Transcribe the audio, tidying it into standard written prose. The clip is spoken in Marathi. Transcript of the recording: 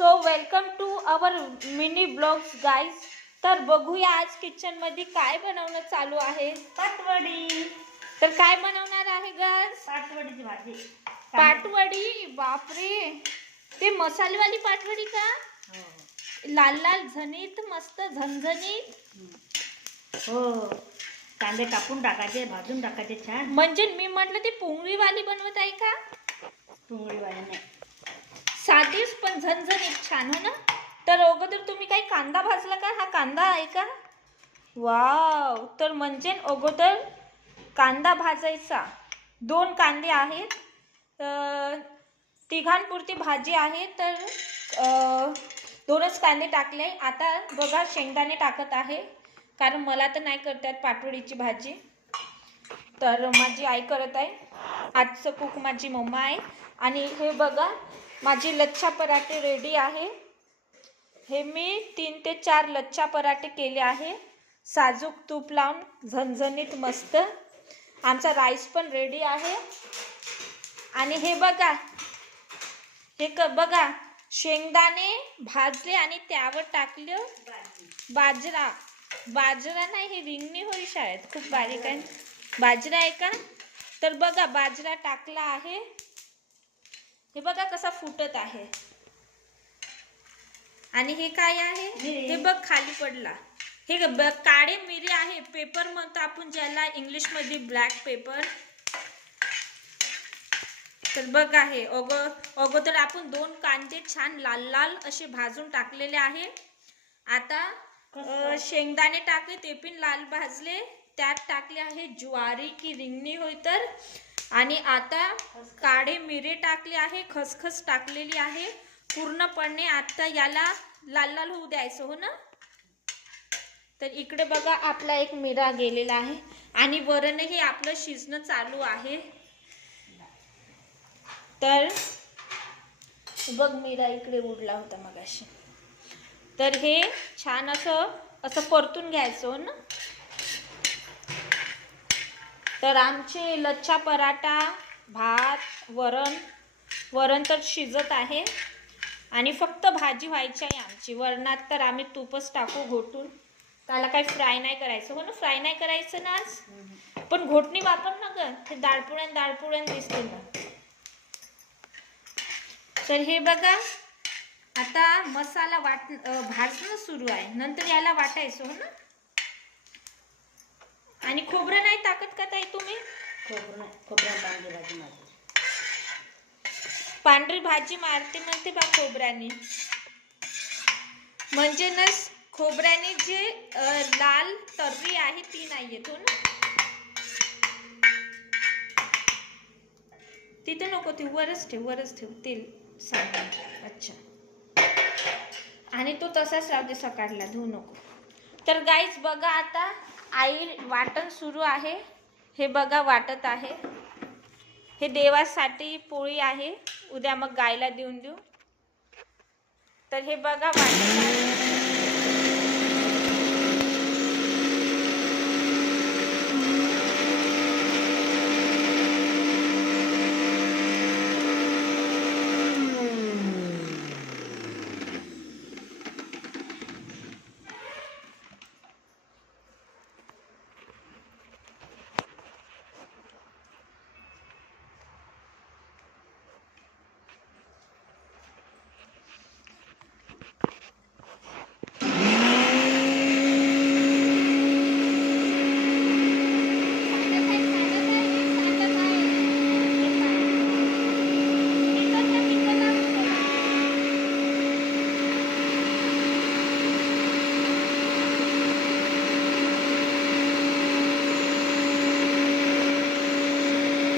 So welcome to our mini blogs guys. तर बघूया आज किचन मध्ये काय बनवणं चालू आहे. पाटवडी. तर काय बनवणार आहे गाइज? पाटवडीची भाजी. पाटवडी. बापरे, ते मसालेवाली पाटवडी का? हो लाल लाल झणीत, मस्त झणझणीत. हो, कांदे कापून टाकायचे, भाजून टाकायचे छान. म्हणजे मी म्हटलं ती पुंगळीवाली बनवत आहे का? पुंगळीवाली नाही, साधीच पण झणझणीत छान हो ना. तर अगोदर तुम्ही काही कांदा भाजला का? हा कांदा आहे का? वाव. तर म्हणजे अगोदर कांदा भाजायचा. 2 कांदे आहेत, तिघांपुरती भाजी आहे, तर 2च कांदे टाकले. आता बघा शेंगदाणे टाकत आहे, कारण मला तर नाही करतात पाटवडीची भाजी, तर माझी आई करत आहे. आजचं कुक माझी मम्मा आहे. आणि हे बघा माझी लच्छा पराठे रेडी आहे. हे मी 3 ते 4 लच्छा पराठे केले आहे, साजूक तूप लावून झणझणीत मस्त. आमचा राईस पण रेडी आहे. आणि हे बघा, बघा शेंगदाणे भाजले आणि त्यावर टाकलं बाजरा. बाजरा नाही, हे रिंगणी होई शाळेत, खूप बारीक आहे. बाजरा आहे का? तर बघा बाजरा टाकला आहे. हे बघा कसा फुटत आहे. आणि हे काय आहे? हे बघ खाली पडला. हे काळे मिरी आहे, पेपर म्हणतो आपण ज्याला इंग्लिश मध्ये ब्लॅक पेपर. तर बघा हे अगोदर आपण 2 कांदे छान लाल लाल असे भाजून टाकलेले आहे. आता शेंगदाणे टाकले, ते पण लाल भाजले. त्यात टाकले आहे ज्वारी की रिंगणी होई तर. आणि आता काळे मिरे टाकले आहे, खसखस टाकलेली आहे पूर्णपणे. आता याला लाल लाल होऊ द्यायचं हो ना. तर इकडे बघा आपला एक मिरा गेलेला आहे आणि वरणही आपलं शिजणं चालू आहे. तर बघ मिरा इकडे उडला होता मगाशी. तर हे छान असं परतून घ्यायचं हो ना. तर आमचे लच्छा पराठा, भात, वरण तर शिजत आहे आणि फक्त भाजी व्हायची आहे आमची. वरणात तर आम्ही तूपच टाकू घोटून, त्याला काही फ्राय नाही करायचं हो ना. फ्राय नाही करायचं ना आज, पण घोटणी वापर ना ग, ते दाळपुळण दिसते ना. तर हे बघा आता मसाला भाजणं सुरू आहे, नंतर याला वाटायचं हो ना. आणि खोबरं नाही टाकत का ताई तुम्ही? पांढरी भाजी मारते म्हणते बा खोबऱ्याने. म्हणजे ना खोबऱ्याने जे लाल तर्री आहे ती नाही येत हो ना. तिथे नको, ती वरच ठेव तेल सांग. अच्छा. आणि तो तसाच राहू दे, सकाळला धुवू नको. तर गाईज बघा आता आई वाटण सुरू आहे. हे बघा वाटत आहे. हे देवासाठी पोळी आहे, उद्या मग गायला देऊ. तर हे बघा वाटत आहे.